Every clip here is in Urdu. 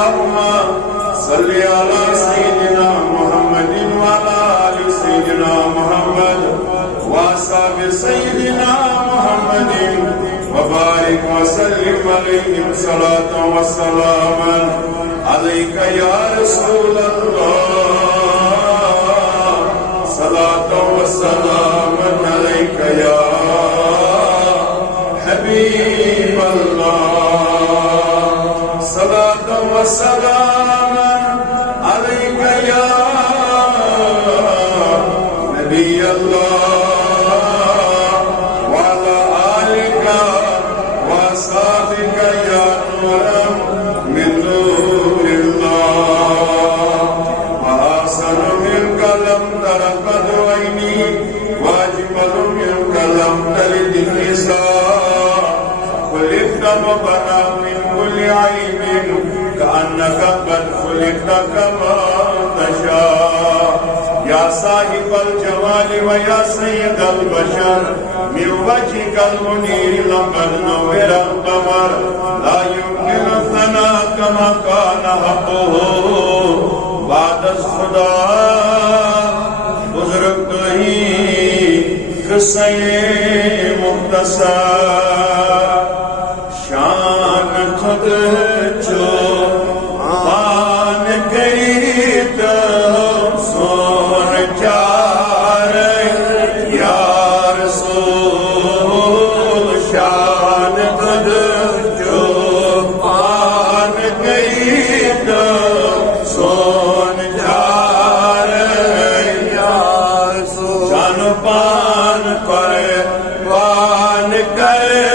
اللهم صل على سيدنا محمد وعلى آل سيدنا محمد وأصحاب سيدنا محمد وبارك وسلم عليهم صلاة وسلاما عليك يا رسول الله صلاة وسلاما عليك يا حبيب الله صلاة وسلاما عليك يا نبي الله وعلى آلك وأصحابك يا نورا من نور الله وأحسن منك لم تر قط عيني وأجمل منك لم تلد النساء خلقت مبرأ من كل عيب كأنك قد خلقت كما تشاء يا صاحب الجمال ويا سيد البشر من وجهك المنير لقد نور القمر لا يمكن الثناء كما كان حقه بعد الصداع بزرگ تو ہی قصہ مختصر شان خود جو پان گئی تو سون چار یا رسول شان خود جو پان گئی تو سون چار یا رسول جان پان کرے پان کرے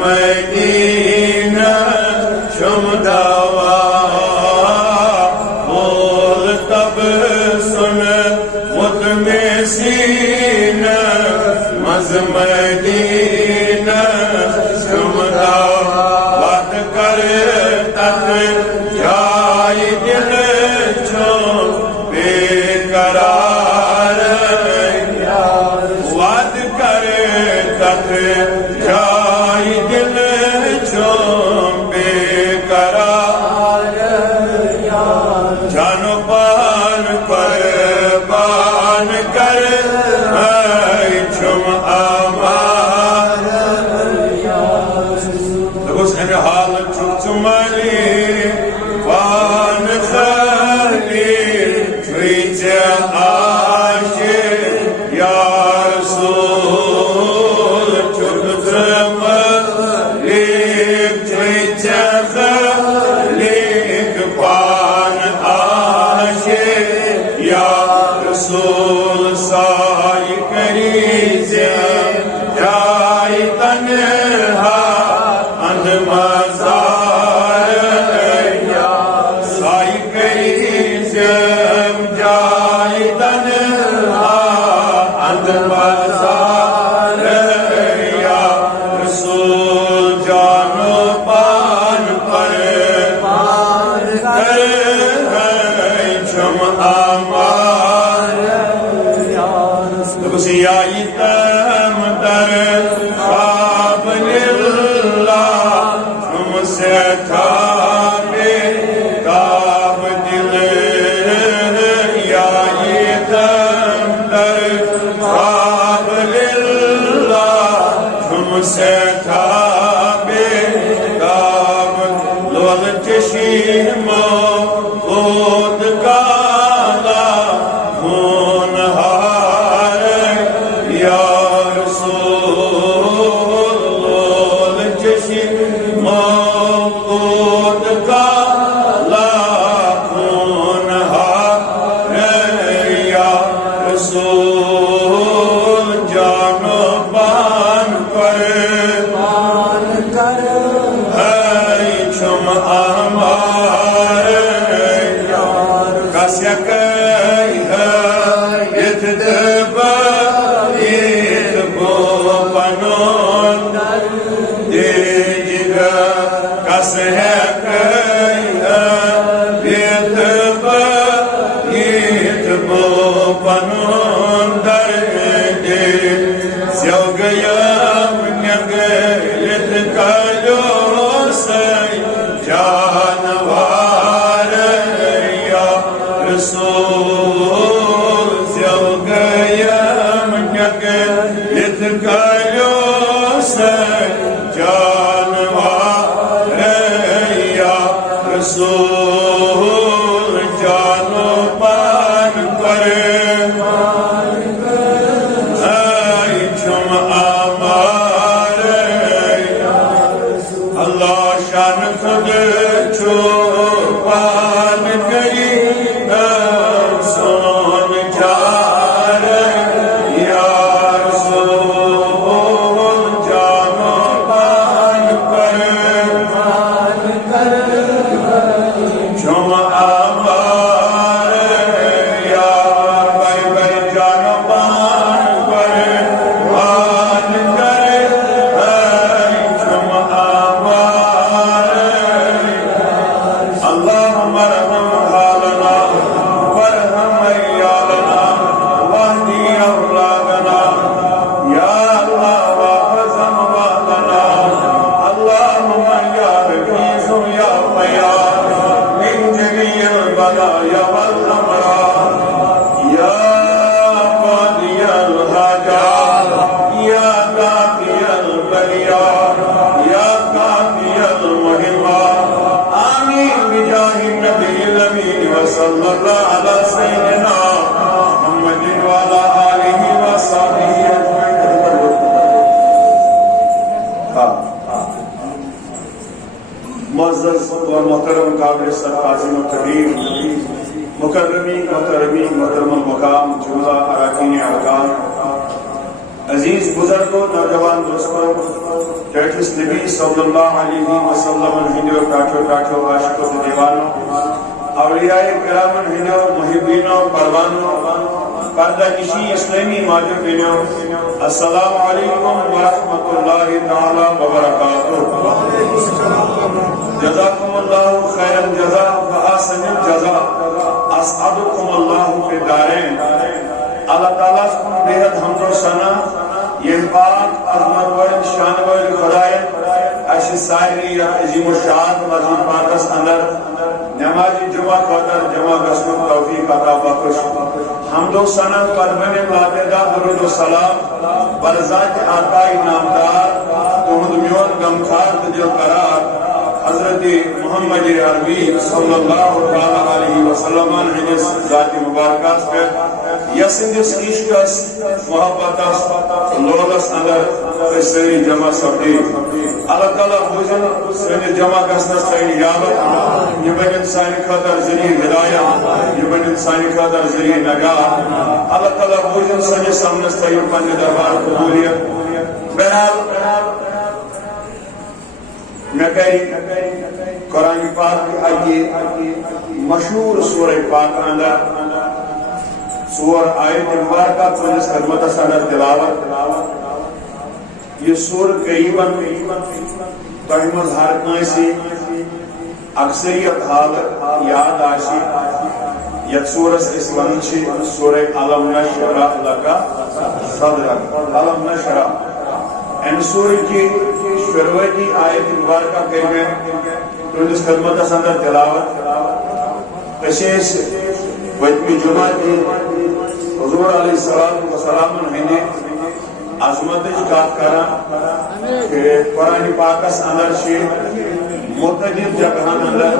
مدینہ شم دعوا بول تب سن مد میں سینہ مز مدینہ شم دعوا بات کر تک جائی دل چھو بے قرار وعد کر تک جائی دل چھو بے قرار جانو پان پر بان کر چھم آمار بس این حال چھم چمالی پان خالی چھوئی آشے یا رسول چھم چمالی خالی پان آشے یا رسول سائی کری جائی تنہا اند مزار یا سائی کری جائی تنہا اند مزار یا رسول جانو پان پر پان کر چھم آمار بسی آئی تم در خواب للہ چھم سے تھابے کعب دل آئی تم در خواب للہ چھم سے تھابے کعب لوگ چشیم خود کالا خون ہار یا رسول چشیم خود کالا خون ہار یا رسول جانو بان پر البليا يا كافي المهمة آمين بجاه النبي الأمين وصلى الله على سيدنا محمد وعلى آله وصحبه أجمعين. معزز و محترم قابل عظیم القدیر مکرمی محترم المقام جملہ اراکین ارکان عزیز بزرگوں نوجوان دوستوں ٹیٹس نبی صلی اللہ علیہ وسلم ہندو کاٹو عاشقوں دیوانوں اولیاء کرام ہندو محبینوں پروانوں پردہ کشی اسلامی ماجو بینوں السلام علیکم ورحمۃ اللہ تعالی وبرکاتہ. جزاکم اللہ خیر الجزاء وآسن الجزاء اسعدکم اللہ فی الدارین. اللہ تعالیٰ سکن بےحد حمد و ثنا یم پاک عظمت ول شان ول خدای اش سائری عظیم الشان عظیم پاکس اندر نماز جمعہ خاطر جمع گژھنُک توفیق عطا بخش. حمد و ثنا پرمن لاتعداد درود و سلام بر ذات آقای نامدار تہنٛد میون غمخار تہٕ دل قرار حضرت محمد عربی صلی اللہ علیہ وسلم ہندس ذات مبارکس پہ یس ہندس عشقس محبتس لولس اندر سری جمع سپدی. اللہ تعالیٰ بوزن سٲنِس جمع گژھنس تھٲیِن یاد یہ بنن سانہِ خٲطرٕ ذریعہ ہدایت یہ بنن سانہِ خٲطرٕ ذریعہ نجات. اللہ تعالیٰ بوزن سٲنِس سامنس تھٲیِن پننہِ دربار قبولیت. بہرحال میں قرآن پاک کی مشہور سورہ پاک اندر سور آیت مبارکہ پنس خدمت اندر تلاوت. یہ سور قریباً تہ مز ہر کانسی اکثریت حالت یاد آسی. یت سورس اس ون سورہ علم نشرح لک صدرک. علم نشرح ام سورہ کی شروعاتی آیت مبارکہ کر میں تہندس خدمت اندر تلاوت. وتمی جمعہ حضور علیہ السلام ہند عظمت کت کران قرآن پاکس اندر مختلف جگہن اندر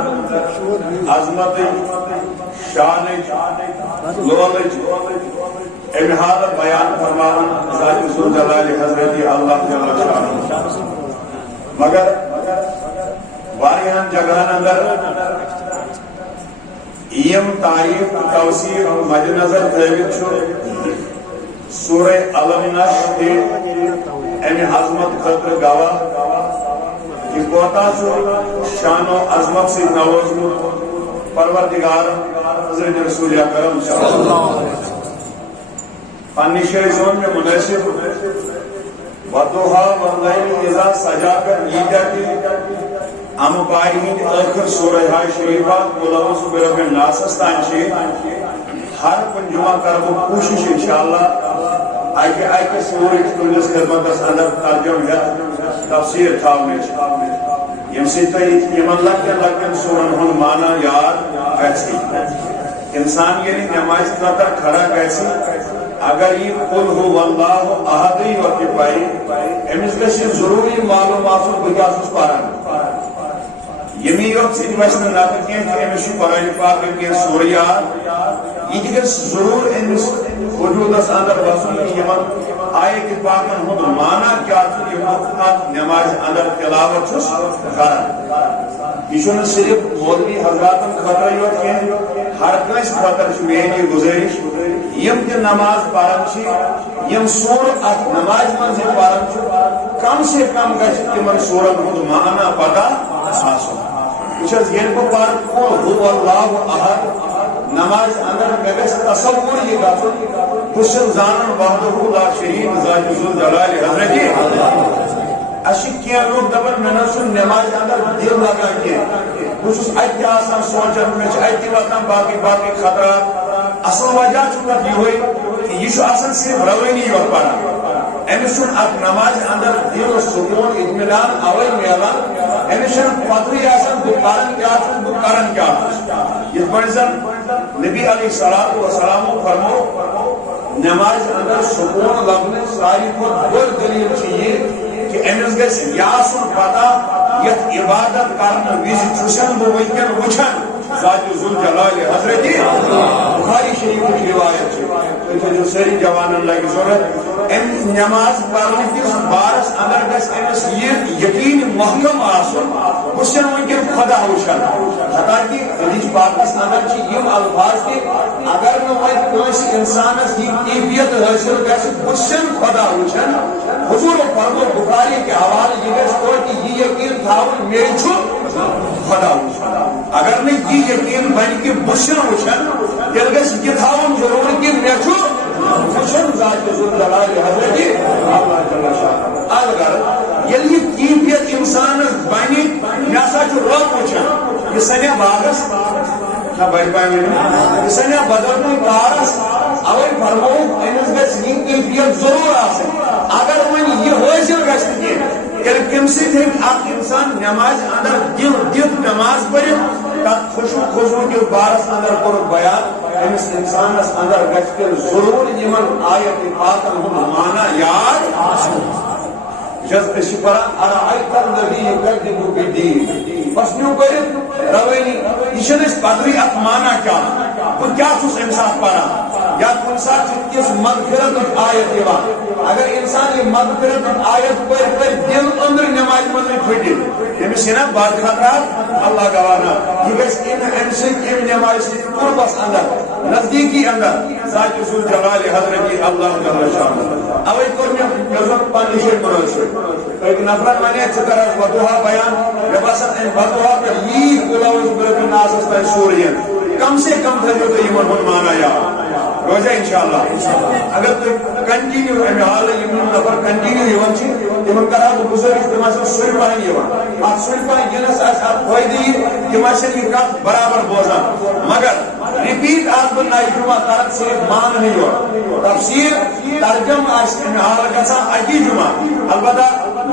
عظمت شان لولچ ام حالت بیان فرمان ذات ذوالجلال حضرت اللہ جل شانہ. مگر واریاہن جگہن اندر یم تعریف توصیف مد نظر تھوت سورہ علم نشر امہ عظمت خاطر گواہ کہ کوتا شان و عظمت سے نوازمت پروردگار حضرت رسول اکرم صلی اللہ علیہ وسلم پنہ شاہ زون میں مناسب وضحیٰ واللیل اذا سجا کر نیدہ کی ام پائی ہند آخر سورہ شریفہ قل اعوذ برب الناس استان ہر کن جمعہ کربو کوشش انشاءاللہ اکہ سورہ تہندس خدمت اندر ترجم ہے تفسیر تھاونچ یم سۭتۍ یمن لکٹن سورن ہند معنی یاد گژھِ. انسان یعنی نماز خاطر کھڑا گژھِ اگر یہ قل هو اللہ احد یوت پائی امس گژھِ ضروری معلوم آسن بہ کیاہ چھُس پران. یمی یوت سۭتۍ وَسہِ نہٕ نتہٕ کینٛہہ کہ أمِس چھُ قرآن پاک کینٛہہ سورہ یاد. یہ گژھِ ضرور أمِس وجوٗدس اندر وسُن کہ یمن آیت پاکن ہُنٛد معنی کیاہ چھُ یہِ بہٕ اتھ نماز اندر تلاوت چھُس کران. یہ چھُنہٕ صرف مولوی حضراتن خٲطرٕ یوت کینٛہہ ہر کٲنٛسہِ خٲطرٕ چھُ میٲنۍ یہِ گُزٲرِش یم تہِ نماز پران چھِ یم سور اتھ نماز منٛز یہِ پران چھُ کم سے کم گژھِ تِمن سورن ہُنٛد معنی پتہ آسُن. وٕچھ حظ ییٚلہِ بہٕ پرٕ قل هو اللہ احد نماز اندر مےٚ گژھِ تصور یہِ گژھُن بہٕ چھُس زانان وحدہ لا شریٖک ذات ذوالجلال حضرت. اَسہِ چھِ کینٛہہ لُکھ دپان مےٚ نہ چھُنہٕ نمازِ اندر دل لگان کینٛہہ بہٕ چھُس اَتہِ آسان سونٛچان مےٚ چھِ اَتہِ واتان باقٕے باقٕے خطرات. اصل وجہ چھُ تتھ یِہوے کہ یہِ چھُ آسان صرف روٲنی یوت پران أمس چھُنہٕ اتھ نماز اندر دل سکون اطمینان اوے میلان. أمس چھنہٕ پتہٕے آسان بہٕ پران کیاہ چھُس بہٕ کران کیاہ چھُس. یِتھ پٲٹھۍ زن نبی علیہ الصلوۃ والسلام فرمو نماز اندر سکون لبنٕچ ساروی کھۄتہٕ بٔڑ دلیٖل چھِ یہِ کہ کہ امس گژھِ یہِ آسُن پتہ یتھ عبادت کرنہٕ وِزِ چھُسن بہٕ وٕنکٮ۪ن وٕچھان ذات ذوالجلال حضرت بخاری شریف کی روایت ہے ساری جوانن لگی ضرورت ام نماز پڑھنے کس بارس اندر گژھِ امس یہ یقین محکم آسن بہٕ چھُس وٕنکٮ۪ن خدا وٕچھان حتاکہِ حدیث پاکس اندر چھِ یم الفاظ کہ اگر نہٕ وۄنۍ کٲنٛسہِ انسانس یہ کیفیت حٲصل گژھِ بہٕ چھُس خدا وٕچھان حضور فرمو بخاری کے حوالے یہ گژھِ توتہِ یہ یقین تھاوُن مےٚ چھُ خدا وٕچھان اگر نہٕ یہ یقین بن کہ بہٕ چھُس وٕچھان تیٚلہِ گژھِ یہِ تھاوُن ضروٗر کہ مےٚ چھُ وٕچھان ذات ذوالجلال حضرت اللہ جل شانہ اگر ییٚلہِ یہِ کیفیت انسانس بنہِ مےٚ ہسا چھُ رب وٕچھان یہِ سنیا باغس نہ بڑھ پائے یہ سنیا بدل کُنہِ کارس اوے فرمو أمس گژھِ یہِ کیفیت ضروٗر آسٕنۍ اگر وۄنۍ یہِ حٲصل گژھِ نہٕ کینٛہہ تیٚلہِ کمہِ سۭتۍ ہیٚکہِ اکھ انسان نماز اندر دل دِتھ نماز پٔرِتھ تتھ خشوع خضوع کِس بارس اندر کوٚرُکھ بیان أمس انسانس اندر گژھِ تیٚلہِ ضروٗر یِمن آیت پاکن ہُنٛد معنی یاد آسُن أسۍ چھِ پران ارأیت الذی یکذب بالدین بس نیو کٔرِتھ روٲنی یہِ چھنہٕ أسۍ پتہٕے اتھ معنی کیٛاہ بہٕ کیٛاہ چھُس امہِ ساتہٕ پران یا کُنہِ ساتہٕ چھِ تِژھ مغفرتٕچ آیت یِوان اگر انسان یہ مغفرتٕچ آیت پٔرۍ دل أنٛدرٕ نٮ۪مازِ منٛزٕے پھٕٹِتھ أمِس چھِنا بد خطرات اللہ گوانا یہ گژھِ امہِ سۭتۍ امہِ نٮ۪مازِ سۭتۍ قربس اندر نزدیکی اندر ذات ذوالجلال حضرت اللہ جل شانہ اوے کوٚر مےٚ زن پننہِ جایہِ منٲسب أکۍ نفرن ونے ژٕ کر حظ ودوہا بیان مےٚ باسان امہِ ودوہا پٮ۪ٹھ یی گُلاوُس برٛونٛہہ نازس تانۍ سورین کم سے کم تھٲیزیو تُہۍ یِمن ہُنٛد معنی یاد روزا انشاءاللہ اگر تُہۍ کنٹِنیو امہِ حالہٕ یِم نفر کنٹِنیو یِوان چھِ تِمن کرہا بہٕ گُزٲرِش تِم آسن سُرِ پہن یِوان اتھ سُرِ پہن یِنس آسہِ اتھ فٲیدٕ یہِ تِم آسن یہِ کتھ برابر بوزان مگر رِپیٖٹ آسہٕ بہٕ نَیہِ جُمعہ کران صرف ماننہٕ یوت تفسیٖر ترجم آسہِ امہِ حالہٕ گژھان اکی جُمعہ البتہ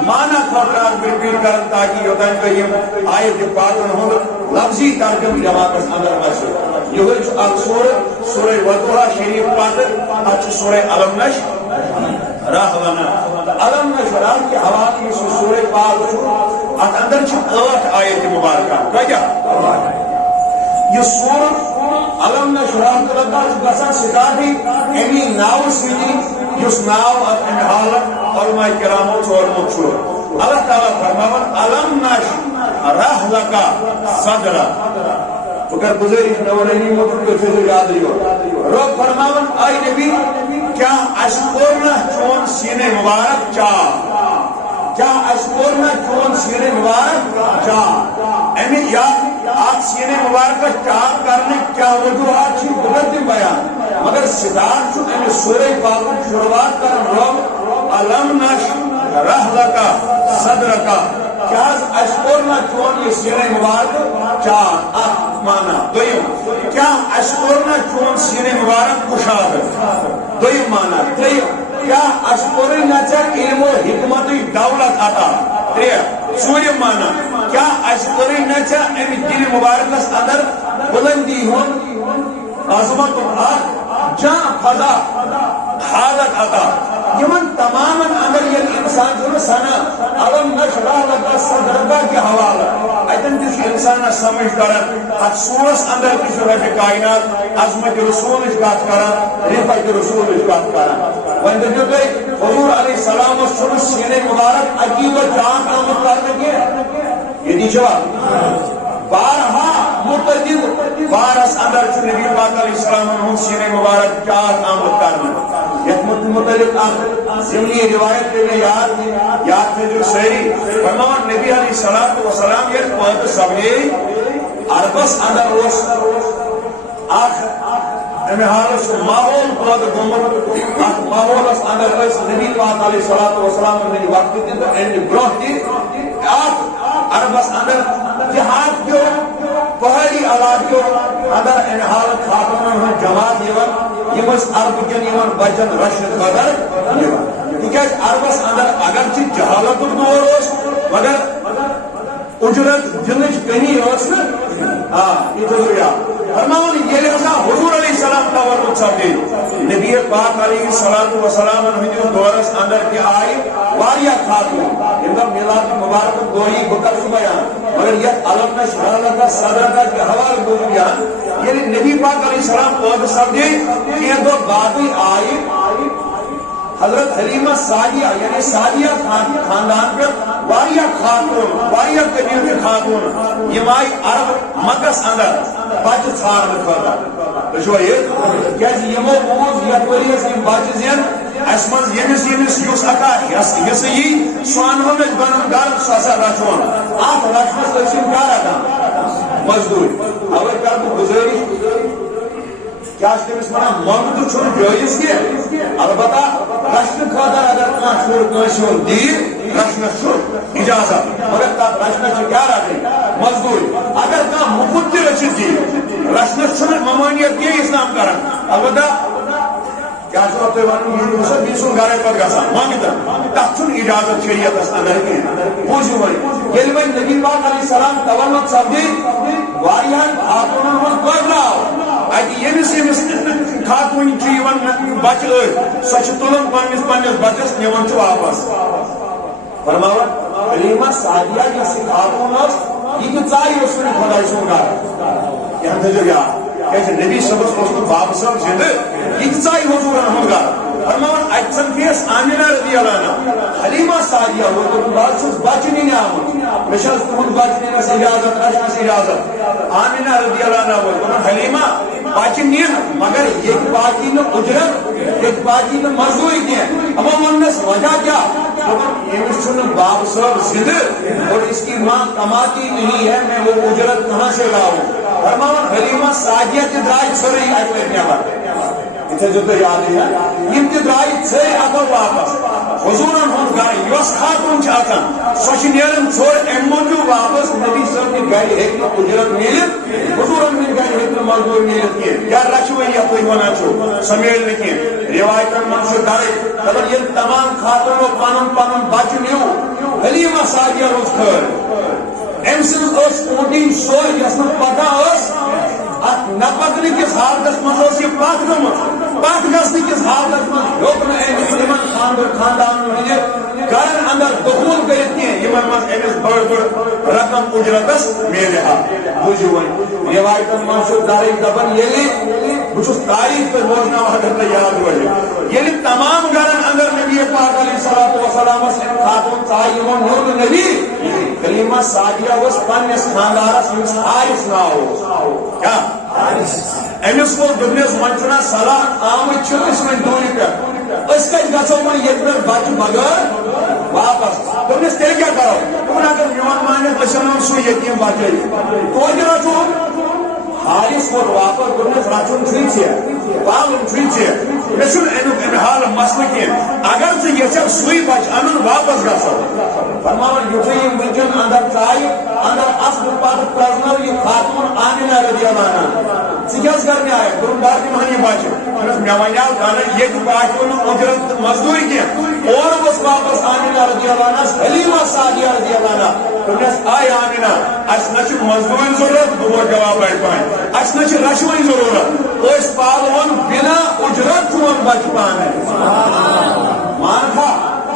معنی خٲطرٕ آسہٕ بہٕ رِپیٖٹ کران تاکہِ یوٚتانۍ تۄہہِ یِم آیت پاکن ہُنٛد لفظی ترجم جماعتس اندر گژھِ یِہوے چھُ اکھ سورہ وضوحا شریف پتہٕ اتھ چھُ سورہ علم نش راہ ونان علم نش راہ کے حوالے یُس یہِ سورہ پاک چھُ اتھ اندر چھِ 8 آیت مبارکہ کۭتیاہ یہ سورہ علم نش راہ چھُ گژھان سٹارٹٕے امی ناوٕ سۭتی یُس ناو اتھ امہِ حالہٕ علماء کرامو ژورمُت چھُ اللہ تعالیٰ فرماوان علم نش راہ لکا صدرا بہٕ کر گُزٲرِش نوٲنی مطلب تُہۍ تھٲیزیو یاد یور رب فرماوان اے نبی کیٛاہ اَسہِ کوٚر نہ چون سیٖنہٕ مُبارک چاک کیٛاہ اَسہِ کوٚر نہ چون سیٖنہٕ مُبارک چاک اَمہِ یا اتھ سیٖنہٕ مُبارکس چاک کرنٕکۍ کیٛاہ وجوہات چھِ بہٕ کر تِم بیان مگر سٹارٹ چھُ امہِ سورہ پاکُک شروعات کران رب علم نش راہ لکا صدرکا کیٛاہ اَسہِ کوٚر نہ چون یہِ سیٖنہٕ مُبارک چاک اکھ معنی دوٚیِم کیٛاہ اَسہِ کوٚر نہ چون سیٖنہٕ مُبارک کُشادٕ دوٚیِم معنی ترٛیٚیِم کیٛاہ اَسہِ کوٚرُے نہ ژےٚ علم و حکمتٕچ دولت عطا ترٛےٚ ژوٗرِم معنی کیٛاہ اَسہِ کوٚرُے نہ ژےٚ امہِ دِلہِ مُبارکس اندر بُلندی ہُنٛد عظمتُک اکھ جاں فضا حالت عطا یمن تمامن اندر ییٚلہِ انسان چھُنہٕ سنان علم نش راہ لکا صدرکا کے حوالہٕ اتن تہِ چھُ انسانس سمجھ کران اتھ سورس اندر تہِ چھُ ربِ کائنات عظمت رسولٕچ کتھ کران رفعت رسولٕچ کتھ کران وۄنۍ دٔپِو تُہۍ حضور علیہ السلامس چھُنہٕ سیٖنہٕ مُبارک عقیٖدت چاک آمُت کرنہٕ کینٛہہ ییٚتی چھوا بارہا متعدد بارس اندر چھُ نبی پاک علیہ السلامن ہُنٛد سیٖنہٕ مُبارک چاک آمُت کرنہٕ یتھ متعلق اکھ ضمنی روایت پیٚیہِ مےٚ یاد تھٲیزیو سٲری فرماوان نبی علیہ الصلوۃ والسلام ییٚلہِ پٲدٕ سپدے عربس اندر اوس اکھ امہِ حالہٕ سُہ ماحول پٲدٕ گوٚمُت اتھ ماحولس اندر ٲسۍ نبی پاک علیہ الصلوۃ والسلام ہٕنٛدِ وقتہٕ تہِ تہٕ امہِ برونٛہہ تہِ اتھ عربس اندر جہاد کیو پہاڑی علاقو اندر امہِ حالہٕ خاتونن ہٕنٛز جماعت یِوان یِم ٲسۍ عربہٕ کٮ۪ن یِمن بچن رچھنہٕ خٲطرٕ یِوان تِکیازِ عربس اندر اگرچہِ جہالتُک دور اوس مگر اجرت دِنٕچ کٔمی ٲس نہٕ یہِ تھٲیزیو یاد فرماوان ییٚلہِ ہسا حضور علیہ السلام تولُد سپدے نبی پاک علیہ الصلوۃ والسلامن ہٕنٛدِس دورس اندر تہِ آیہِ واریا خاتون ان میلاد مبارک دوری بکر بیان مگر یہ علم شرح کا صدر کا حوالہ گو بیان یعنی نبی پاک علیہ السلام پود سمجھے کہ دو باقی آئی حضرت حلیمہ سعدیہ یعنی سعدیہ خاندان پر واریا خاتون واریا قبیل خاتون یہ آئی عرب مکس اندر بچ ژھارنے خاطر تو یہ کیا یمو موز یت ؤریس یم بچ زین اس من یمس یمس یوس اکا یس یہ سوانہ میں بنن گھر سا رچون ات رچنس ٲسِم کر اکان مزدور اوے کر بہ گزارش کیا تمس ونان منگتہ چھُنہٕ جٲیِز کینٛہہ البتہ رچنہٕ خٲطرٕ اگر کانٛہہ شُر کٲنٛسہِ ہُنٛد دی رچنس چھُ اجازت مگر تتھ رچنس چھِ کیا رٹٕنۍ مزدوری اگر کانٛہہ مفت تہِ رچھِتھ دی رچنس چھُنہٕ ممانیت کینٛہہ اسلام کران البتہ کیا تُہۍ ونُن یہِ سا بیٚیہِ سُنٛد گرے پتہٕ گژھان منگتہٕ تتھ چھُنہٕ اجازت شریعتس اندر کینٛہہ بوٗزِو وۄنۍ ییٚلہِ وۄنۍ نبی پاک علیہ السلام تولد سپدی واریاہن خاتوٗنن منٛز بٲگراو اتہ یمس یمس خاتون بچہ سو تلان پنس بچس نوان واپس فرماون حلیمہ سعدیہ یس خاتون یہ ژایہِ ٲسۍ خداے سُنٛد گھر یہ تھٲیزیو یاد کیازِ نبی صٲبس اوس نہٕ بابہٕ صٲب زندٕ یہ ژایہِ حضوٗرن ہُنٛد گھر فرماون اتہِ سمکھیس آمینہ رضی اللہ عنہا حلیمہ سعدیہ وہ تو بہٕ چھُس بچہ نِنہِ آمُت مےٚ چھِ حظ تُہُنٛد بچہ نِنس اجازت رچنس اجازت آمینہ رضی اللہ عنہا وہ دوٚپُن حلیمہ بچہ نِن مگر ییٚتہِ باقی نہٕ اجرت ییٚتہِ باقی نہٕ مزدوری کینٛہہ اما ووٚننس وجہ کیا دوٚپُن ییٚمِس چھُنہٕ بابہٕ صٲب زندٕ اور اس کی ماں کماتی نہیں ہے میں وہ اجرت کہاں سے لاؤں فرماون حلیمہ سعدیہ تہِ درٛاے ژھٔرٕے اکہِ لٹہِ نٮ۪بر یہ تھٲیزیو تُہۍ یادٕے یم تہِ درٛاے ژھٔرۍ اَتھو واپس حضوٗرن ہُنٛد گرٕ یۄس خاتون چھِ آسان سۄ چھِ نیران ژھوٚر امہِ موٗجوٗب واپس نبی صٲبنہِ گرِ ہیٚکہِ نہٕ اجرت میٖلِتھ حضوٗرن ہٕنٛدِ گرِ ہیٚکہِ نہٕ مزدوٗر میٖلِتھ کینٛہہ یا رچھوٕے یتھ تُہۍ ونان چھِو سۄ میلہِ نہٕ کینٛہہ رِوایتن منٛز چھُ گرے دپان ییٚلہِ تمام خاتونو پنُن پنُن بچہ نیوٗ حلیمہ سعدیہ روز خٲر أمۍ سٕنٛز ٲس اونٹِنۍ سۄ یۄس نہٕ پکان ٲس ات نہ پکنہٕ کِس حالتس منٛز ٲس یہِ پتھ گٔمٕژ پتھ گژھنہٕ کِس حالتس منٛز ہیوٚک نہٕ أمِس یِمن خاندانن ہٕنٛدِ گرن اندر دخول کٔرِتھ کینٛہہ یِمن منٛز أمِس بٔڑ بٔڑ رقم اجرتس میلہِ ہا بوٗزِو وۄنۍ رِوایتن منٛز چھُ درٕج دپان ییٚلہِ بہٕ چھُس تاریخ تۄہہِ بوزناوان اگر تۄہہِ یاد روزِ ییٚلہِ تمام گرن اندر نبی پاک علیہ الصلوۃ والسلامس خاتون ژایہِ یِمو نیوٗ نہٕ نبی حلیمہ سعدیہ اوس پننس خاندانس ییٚمِس حارث ناو اوس کیا أمس ووٚن دوٚپنس وۄنۍ چھُنا صلاح آمٕتۍ چھِ أسۍ وۄنۍ دوٗرِ پٮ۪ٹھ أسۍ کتہِ گژھو وۄنۍ ییٚتہِ پٮ۪ٹھ بچہ بغٲر واپس دوٚپنس تیٚلہِ کیٛاہ کرو دوٚپُن اگر میون مانہِ أسۍ انو سُہ یتیٖم بچے توتہِ رچھون حارث ووت واپس دوٚپنس رچھُن چھُے ژےٚ پالُن چھُے ژےٚ مےٚ چھُنہٕ امیُک امہِ حالہٕ مسلہٕ کینٛہہ اگر ژٕ یژھکھ سُے بچہ انُن واپس گژھو فرماون یُتھُے یِم وٕنکیٚن اندر ژایہِ اندر اصل پتہٕ پرٛزنٲو یہِ خاتون آمینہ رضی اللہ عنہا ژٕ کیٛاہ کرنہِ آیکھ دوٚپُن بہٕ دِمہن یہِ بچہ دوٚپنس مےٚ وَنیٛاو زنہٕ ییٚتہِ باسیو نہٕ اُجرت تہٕ مزدوٗری کینٛہہ اورٕ ؤژھ واپس آمینہ رضی اللہ عنہس حلیمہ سعدیہ رضی اللہ عنہا دوٚپنس آے آمینہ اسہِ نہ چھِ مزدوٗری ضروٗرت بہٕ ووت جواب بڑِ پہن اسہِ نہ چھِ رچھوٕنۍ ضروٗرت أسۍ پالون بنا اجرت چون بچہ پانے مانکھا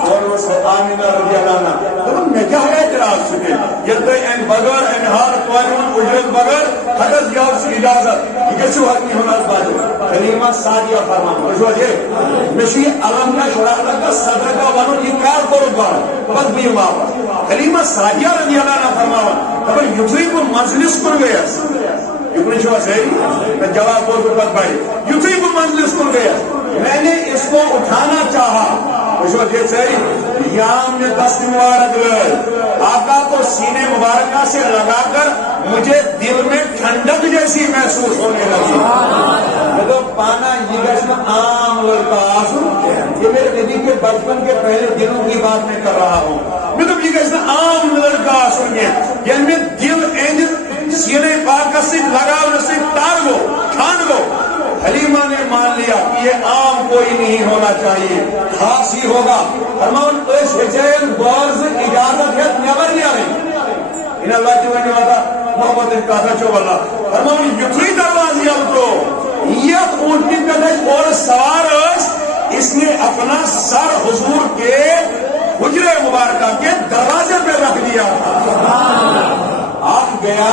اور وہ آمینہ رضی اللہ عنہا دوٚپُن مےٚ کیٛاہ اعتراض چھُ تیٚلہِ ییٚلہِ تُہۍ امہِ بغٲر امہِ حالہٕ کورِ ہُنٛد اجرت بغٲر حضرت یاو سُہ اجازت یہِ گژھِو حقی ہُنٛد بچہ حلیمہ سعدیہ فرمان تُہۍ چھِو حظ ہے مےٚ چھُ یہِ علمنا شرح صدرکا ونُن یہِ کر کوٚرُکھ گۄڈٕ پتہٕ بہٕ یِمہٕ واپس حلیمہ سعدیہ رضی اللہ عنہا فرماوان دپان یُتھُے بہٕ منزلس کُن گٔیس یُکنٕے چھِو حظ ہے جواب بوزُن پتہٕ بڑِ یُتھُے بہٕ منزلس کُن گٔیس میں نے اس کو اٹھانا چاہا یام نے 10 مبارک لے آقا کو سینے مبارکہ سے لگا کر مجھے دل میں ٹھنڈک جیسی محسوس ہونے لگی تو پانا یہ گھر عام لڑکا یہ میرے نبی کے بچپن کے پہلے دنوں کی بات میں کر رہا ہوں میں تو یہ گھر عام لڑکا یعنی میں دل سینے پاک سے لگاؤ سے تار لو ٹھان لو حلیمہ نے مان لیا کہ یہ عام کوئی نہیں ہونا چاہیے خاص ہی ہوگا فرماؤن اس حجین بارز اجازت ہے نیبر نہیں آئیں ان اللہ کی وجہ واتا محمد کہتا چھو اللہ فرماؤن یتری دروازی اب تو یہ اونٹی کدش اور سوار اس نے اپنا سر حضور کے حجرے مبارکہ کے دروازے پہ رکھ دیا آپ گیا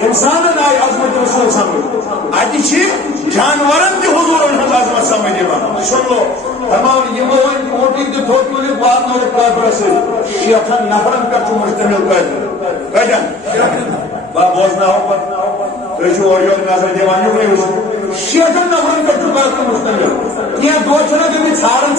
انسان آئی عظمت رسول سمجھ اچھی جانورن کی حضور عظمت سمجھ سن لو تمام یہ کوٹی کی تھوٹ مجھے بات نور کافر سے شیخن نفرن کا چو مشتمل کجن با بوزنا ہو پر تو شو اور یوں نظر دیوان یوں نہیں ہو شیخن نفرن کا چو کافر مشتمل یہ دو چنہ جو بھی چھارن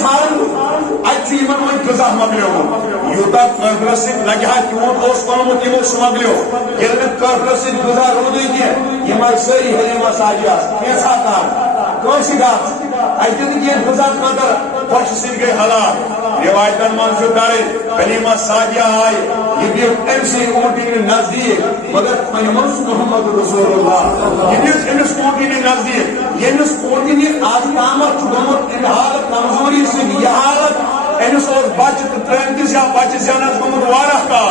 اچھی من وہ انتظام مگلیو یوتا کافر سے لگا کیون اس قومت یہ سمگلیو یہ کافر سے گزار ہو دی کہ یہ مائی سری حلیمہ ساجیاس کیسا کار کوشی گات اجدن کی انفضاد قدر خوش سن گئی حالات روایتن منشور دارے حلیمہ ساجیہ آئی یہ بھی امسی اونٹی نے نزدیک مگر خیمس محمد رسول اللہ یہ بھی امس اونٹی نے نزدیک یہ امس اونٹی نے آج کامت چکمت ان حالت کمزوری سے یہ حالت امس اور بچ ترینتیس یا بچ زیانت محمد وارہ کا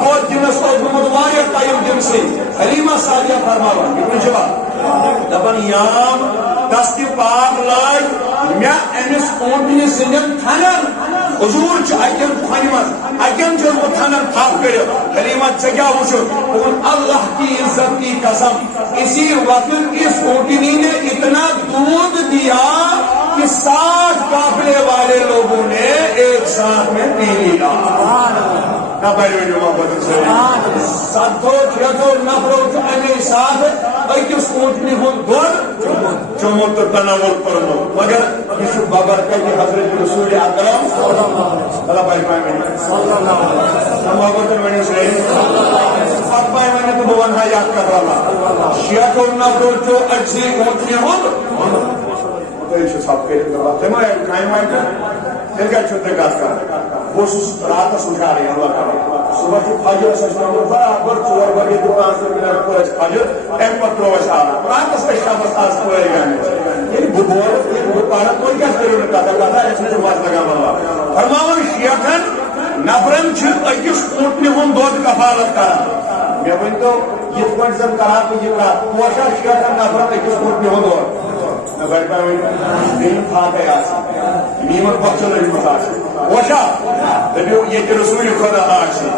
دو جنس اور محمد وارہ قائم جن سے حلیمہ ساجیہ فرماوا ابن جواب دبن یام دستی پاک لائی میں امس اونٹی سنم تھنن حضور چھ اکیم خانمت اکیم جو وہ تھنن تھاپ کرے حلیمہ چکیا وچھو اللہ کی عزت کی قسم اسی وقت اس اونٹنی نے اتنا دودھ دیا کہ 60 قافلے والے لوگوں نے ایک ساتھ میں پی لیا نہ پہلے جو محبت سے ساتھو چھتو نفرو امی ساتھ ایکس اونٹنی ہون دور چمت تناول پرمو مگر اس بابر کا کہ حضرت رسول اکرم اللہ پائی پائی میں صلی اللہ علیہ وسلم محبت میں سے فاق پائی میں تو بوانہا یاد کر رہا شیعہ کو نفرو جو اچھی اونٹنی ہون تو یہ سب کے تمہیں ایک قائم آئی کر دل کا چھوٹے گاس کا وہ رات سوچا رہے ہیں اللہ کا صبح کی فاجر سجدہ میں برابر 4 بجے دکان سے ملا پورے فاجر ایم پر پروش آ رہا رات سے شام استاذ ہوئے گئے یہ ببور یہ پارا کوئی کیا کرو نہ کہتا اس نے بات لگا اللہ فرماون شیخن نفرن چھ اکس اونٹنی ہن دود کفالت کرا میں ونتو یہ پوائنٹ زن کرا کہ یہ کا پوشا شیخن نفرن اکس اونٹنی ہن دود نبر پاوی دین پھاٹے آسی نیمت بخشل رحمت آسی وشا دبیو یہ کہ رسول خدا آسی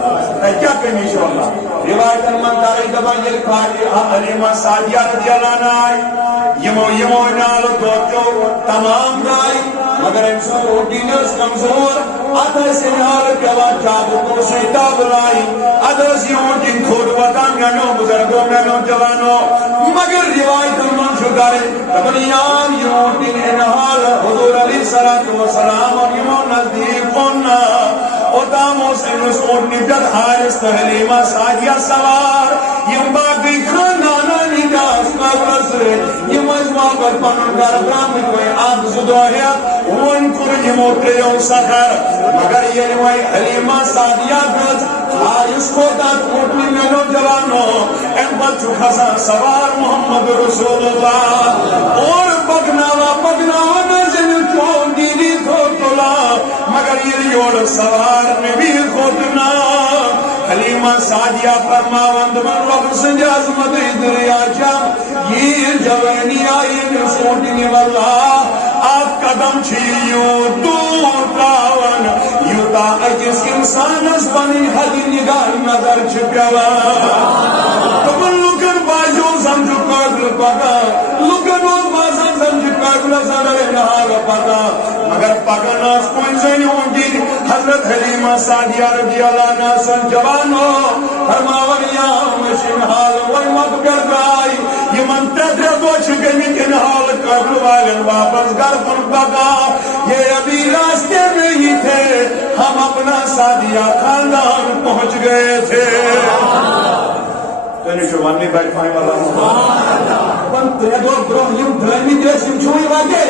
کیا کرنی شو اللہ روایتن من داری دبان یہ پھاٹے حلیمہ ساجیہ رضی اللہ عنہ یمو نال دوچو تمام رائی مگر انسان روٹینرز کمزور ادھر سے نال پیوا چابو کو سیتا بلائی ادھر سے اونٹین کھود وطا مینو بزرگوں مینو جوانو مگر روایتن من شو داری دبنیان یہ اونٹین انحال حضور علیہ السلام اور یمو نزدیک ہونا اتامو سینس اونٹنی جد حارس حلیمہ ساجیہ سوار یم باقی خاندانا نگاس مغرس یہ مجموعہ پر پنن گھر برام کوئی آب زدوہیت ان کر یمو تریو سخر مگر یہ نوائی حلیمہ ساجیہ گرد حارس کو داد اونٹنی میں نوجوانو ان بچو خزان سوار محمد رسول اللہ اور پگناوا نزل چون دیدی تھوٹلا مگر یہ یور سوار نبی خودنا حلیمہ ساجیہ فرماوند من رب سنج عظمت دریا جام یہ جوانی آئی نسوٹنی واللہ آپ قدم چھیو دور تاون یوتا اجس انسان اس بنی حد نگاہ نظر چھپیوا تمن لکن باجو سمجھو قابل پتا لکن وہ بازن سمجھو قابل سنر نحال پتا مگر پاکناس کوئی زنی ہوگی حضرت حلیمہ ساجیہ رضی اللہ عنہ سن جوانو فرماون یا مشن حال ویمت کردائی یہ منتظر دوچ گئی کہ حال قبل والن واپس گھر پر بگا یہ ابھی راستے میں ہی تھے ہم اپنا ساجیہ خاندان پہنچ گئے تھے تنی شوانی بائی پائیں اللہ پن تیدو برہیم دھرمی جیسے چھوئی واجے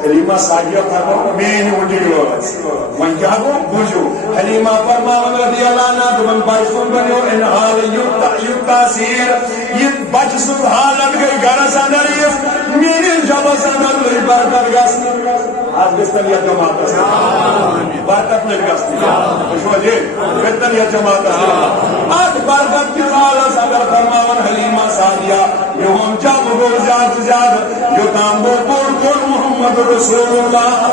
حلیمہ ساجیہ فرماؤں میں اٹھی لوگ من کیا کو بوجھو حلیمہ فرماؤں رضی اللہ عنہ تمن بائیسون بنیو انحال یوتا سیر یہ بچ سب حالت گئی گھر سندریف میری جب سندر لئی برکت گستی آج گستن یا جماعت ہے برکت لئی گستی خوشو جی گستن یا جماعت ہے آج برکت کی حالت سندر فرماؤں حلیمہ ساجیہ یہ ہم جب رو زیاد زیاد یوتام بور محمد رسول اللہ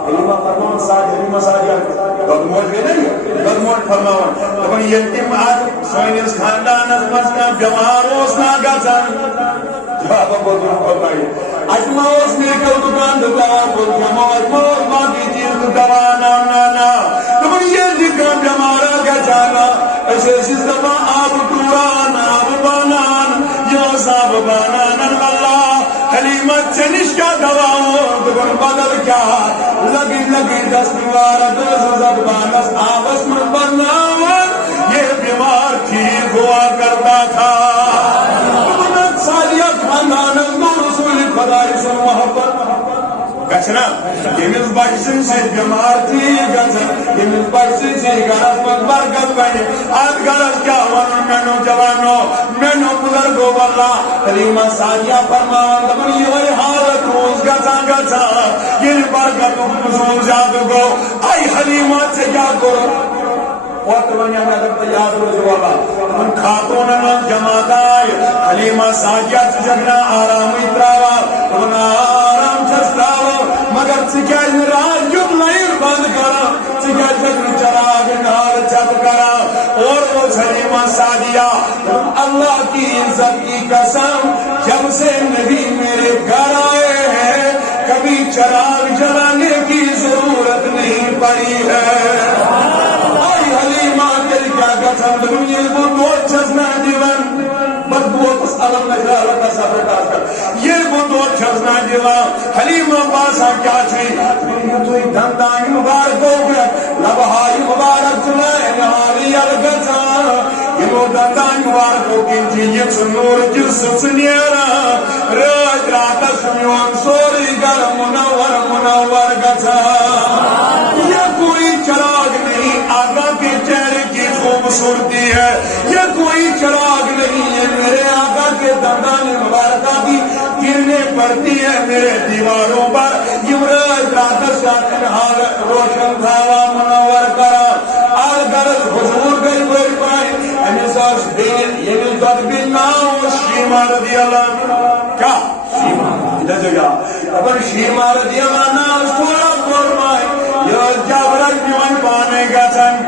حلیمہ فرمان حلیمہ سعدیہ دودموج گئی نہیں دودموج فرماون دپن ییٚلہِ تِم اتھ سٲنِس خاندانس منٛز کانٛہہ بٮ۪مار اوس نا گژھان جوابا گوٚو فرمٲیِو اتہِ ما اوس میڈیکل دُکان تہٕ دوا کھٮ۪مو اتہِ ما اوس باقٕے چیٖز تہٕ دوا نا نا نا دپن ییٚلہِ تہِ کانٛہہ بٮ۪مارا گژھان أسۍ ٲسِس دپان آبہٕ ٹوٗران آبہٕ بانان یہِ اوس آبہٕ بانان اللہ حلیمہ ژےٚ نِش کیٛاہ دوا اوس دپن بدل کیٛاہ لگی لگی دس مبارک ٲسٕس اتھ بانس آبس منٛز برناوان یہ بیمار ٹھیک ہوا کرتا تھا سالیہ خاندانس گو رسول خدا سن محبت گھنا یمس بچہ سن سی بیمار ٹھیک گھن یمس بچہ سن سی گھرس من برکت بنی ات گھرس کیا ون مے نوجوانو مے نو بزرگو واللہ حلیمہ سالیہ فرمان دپن یہ حالت روز گھان گھان یہ برکت نزول زیادہ گو آئی حلیمہ سے کیا کرو وقت ونیا میں دکتا یاد روز والا ان خاتون جماعت آئی حلیمہ ساجیہ جگنا آرام اتراوا ان آرام چستاوا مگر چکیج راج جب لائر بند کرا چکیج جگن چراغ نار چپ کرا اور وہ حلیمہ ساجیہ اللہ کی عزت کی قسم جب سے نبی میرے گھر آئے ہیں کبھی چراغ جلانے کی ضرورت نہیں پڑی ہے حلیمہ تیری کیا قسم دنیا کو دور چھزنا دیوان بدبوت علم نجرہ کا سفر کر یہ کو دور چھزنا دیوان حلیمہ باسا کیا چھئی توی دندائی مبارک ہو گیا لبہائی مبارک چلائے نحالی الگتا یہ دندائی مبارک ہو گئی جیت نور جس سنیرا راج راتا سمیون سوری گر منور منور گتا یہ کوئی چراغ نہیں آقا کے چہرے کی خوبصورتی ہے یہ کوئی چراغ نہیں ہے میرے آقا کے دندان مبارکہ کی گرنے پڑتی ہے میرے دیواروں پر یمراج راتس کا حال روشن تھاوا منور کرا آل گرز حضور گئی بڑی پائیں امیساس بین یمن دد بن ناو شیمہ رضی اللہ کیا شیمہ ادھر جگہ اگر شیمہ رضی اللہ ناو سورا فرمائے یہ جابرہ میوان پانے گا چن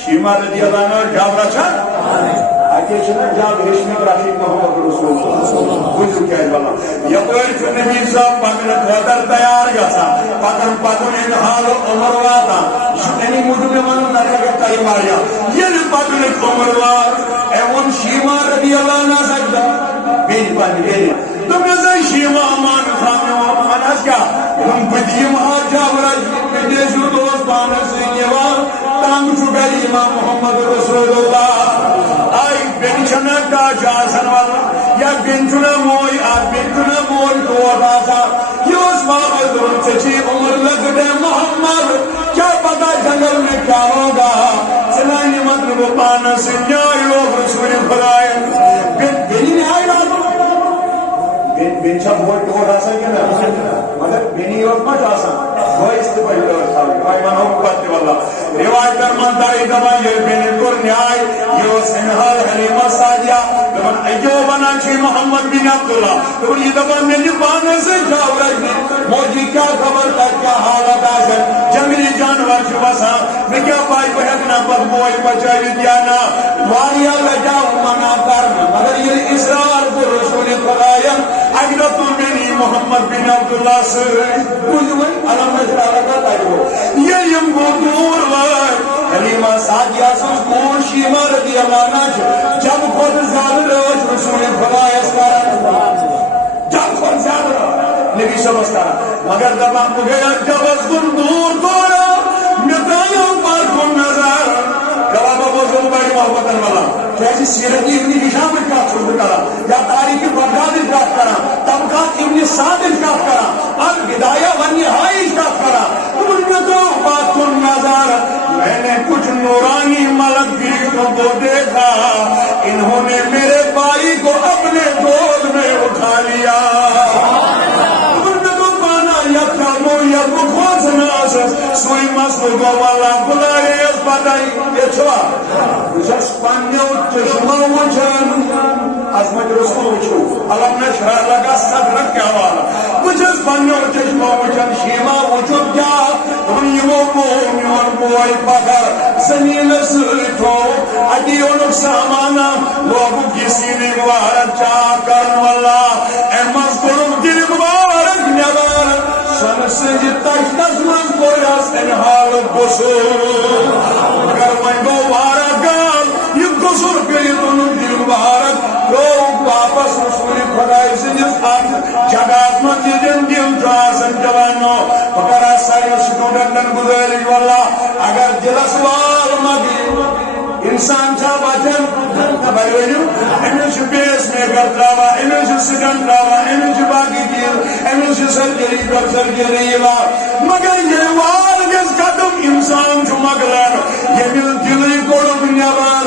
شیمہ رضی اللہ عنہ جابرہ چن اکی چھنا جاب ہشنی راشی محمد رسول بجر کہہ بلا یہ کوئی نبی صاحب پاکن خطر تیار گا سا پاکن انحال عمر واتا شنی مجھو میں منو نرکہ تاری ماریا یہ پاکن عمر وات ایون شیمہ رضی اللہ عنہ سکتا بیج پانی بیجی تو میں سے شیمہ امان خامی ومانس کیا ہم بدیم آج جابرہ بدیشو دوست پانس سنگیوان تانگ چکر امام محمد رسول اللہ آئی بینچنا کا جاسن والا یا بینچنا موئی آج بینچنا موئی دوت آسا یہ اس بابا درم چچی عمر لگ دے محمد کیا پتا جنگل میں کیا ہوگا چنانی مطلب پانا سنجائی لوگ رسول خدای بینی نے آئی رہا بینچا بہت دوت آسا کیا نا مگر بینی اور مچ آسا وہ استفائی اور خالی بھائی منہوں پاتے والا روایت در منتاری دمان یہ بینی کر نیائی یہ سنحال حلیمہ ساجیہ دمان ایوبنا چی محمد بن عبداللہ دمان یہ دمان میں پانے سے جاؤ رہی موجی کیا خبر تک کیا حالت آشن جنگلی جانور جو بسا میں کیا پائی بہتنا بدبوئی بچائی دیانا واریا لجاؤ منا کرنا مگر یہ اسرار کو رسول خدایم اجرت بنی محمد بن عبداللہ سے مجھوئی علم نجرہ لگا تاجو یہ یم کو دور وائے حلیمہ ساجیہ سوز کون شیمہ رضی اللہ عنہ جب خود زیادہ روش رسول خدا اسکارا جب خود زیادہ نبی صلی اللہ علیہ وسلم مگر دبا مجھے جب از کن دور دورا مطایوں پر کن نظر جوابا بزرگ بڑی محبت والا کیسی سیرت ابن ہشام کا چھوڑ کرا یا تاریخ بغداد کا کرا طبقات ابن سعد کا کرا اور بدایہ و نہایت کا کرا تم نے تو بات کو نظر میں نے کچھ نورانی ملک بھی کو دیکھا انہوں نے میرے بھائی کو اپنے گود میں اٹھا لیا سوئی مسئلہ کو والا بلائے اس باتائی یہ چھوا جس پانیو چشمہ وچھن عظمت رسول وچھو علم نشرح لگا صدرک کیا والا بچس بنیو چشمو وچن شیما وچھو کیا دنیو کو میون بوئی پکر زمین سلطو ادیونک سامانا لوگو کسی نے مبارک چاہ کرن واللہ احمد کرم دل مبارک نیبار سن سنجی تک نظمن کوریاس انحال گسور اگر من گو وارا گال یہ گسور کری تنم دل مبارک لوگ واپس رسول خدای سنجیس آج جگات من دیدن دل جواسن جوانو فکر سائن سٹوڈنٹن گزاری واللہ اگر دل سوال مگی انسان چھا بچن خبر ونیو امیش بیس میکر تراوا امیش سکن تراوا امیش باقی چیز امیش سرجری کر سرجری مگر یہ وال جس قدم انسان چھو مگلن یہ مل دلی کوڑو بنیابار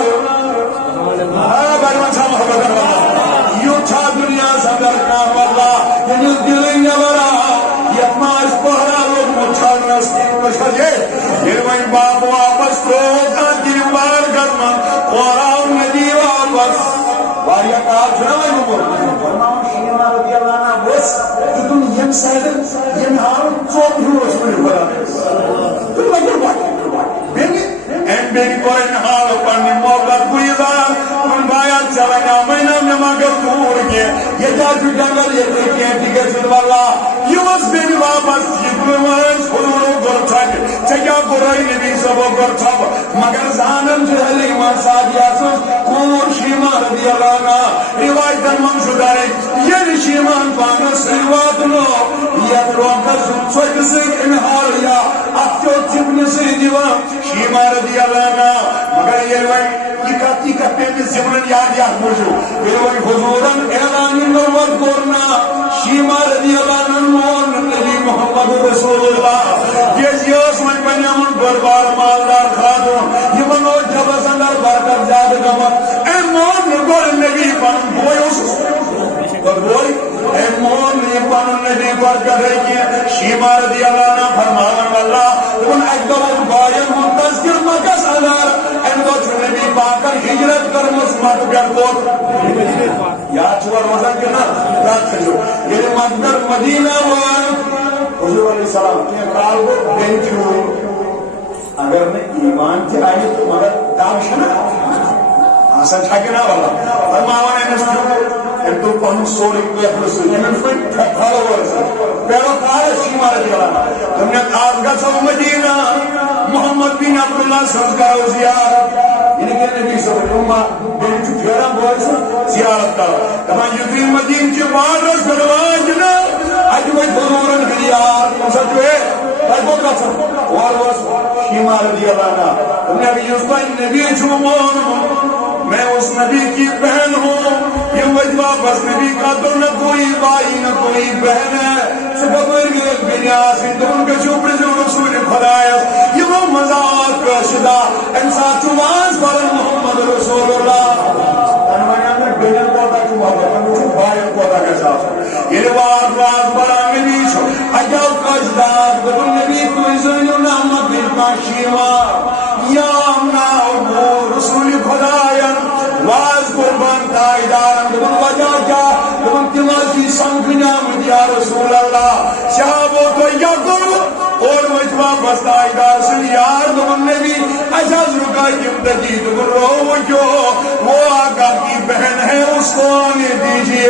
بڑھوان سا محبت اللہ یو چھا دنیا سندر کام اللہ یہ مل دلی نبرا یہ ماش پہرا لوگ مچھان نسکین کشا جے یہ وین باپ واپس روزہ دل بار کرنا قرآن ندی واپس واریا کار چھنا وین مبور فرماؤں شیمہ رضی اللہ عنہ بس کہ تم یم سیدن یم حالم چوک ہو رسول خدا تم لگر باقی بینی این بینی قرآن حال پڑھنی موبلت کوئیزار من بایا چلنا مہینہ میں مگر دور گئے یہ جاجو جنگل یہ دیکھیں دیگر سن واللہ یہ وز بینی واپس یہ بلوانش حضورو گرچاک چکیا برائی نبی سبو گرچاک مگر زانم جہلی من سادیا سن کور شیمہ رضی اللہ عنہ روایتاً من شدارے یہ شیمان پانس روات نو یہ روکا سوچ سے انحال یا اکتو تبن سے دیوان شیمہ رضی اللہ عنہ مگر یہ روایت ایک پیمی زمن یاد موجود یہ روایت حضوراً اعلانی نوت گورنا شیمہ رضی اللہ عنہ نبی محمد رسول اللہ یہ جیوس من بنیا من بربار مالدار خاتون یہ منو جب سندر برکت زیادہ گمت اے مون نگول نبی پانن بوئی اسس بوئی اے مون پانن نبی برکت ہے کہ شیمہ رضی اللہ عنہ فرمانا واللہ ان اکبر بایم منتظر مکس ادار ان کو نبی پاکر ہجرت کر مسمت گردور یاد چھوڑ روزن کے نا رات کھجو یہ مدر مدینہ وان حضور علیہ السلام کیا کال کو بینچ ہوئی اگر میں ایمان سے آئی تو مگر دامشنا آسان چھاکنا والا فرماوان انسٹو ان تو پہن سوری کو اپنے سوئی ان فن پھالو ورسا پیرو کار شیمہ رضی اللہ تمہیں آزگا سو مدینہ محمد بن عبداللہ سنسکار و زیارت یعنی کہ نبی صلی اللہ علیہ وسلم بینچو پھیرا بوئیسا زیارت کرو تمہیں یدین مدین کی بارس بلواجنا اجوید حضورن حلیار سجوے تجبت رسل وارواس شیمہ رضی اللہ عنہ تم نے ابھی اس کو نبی جمعون میں اس نبی کی بہن ہوں یہ وجبہ بس نبی کا تو نہ کوئی بائی نہ کوئی بہن ہے سببر گئے بنیاسی تو ان کے چوپڑے جو رسول خدایت یہ وہ مزاق شدہ انسان چواز پر محمد رسول اللہ تنمانیاں میں بہن کوتا چوہ بہن بھائی کوتا کے ساتھ یہ واز برا نبی شو اجاو کجداد بلو نبی کوئی زنیو نامہ بلکہ شیمہ یا امناؤ رسول خدایت واز قربان تائیدارم دبن وجہ کیا دبن تلاسی سنگنام یا رسول اللہ صحابوں کو یا کرو اور وجبہ بس تائیدار سن یار دبن نبی اجاز رکا جمدگی دبن رو جو وہ آقا کی بہن ہے اس کو آنے دیجئے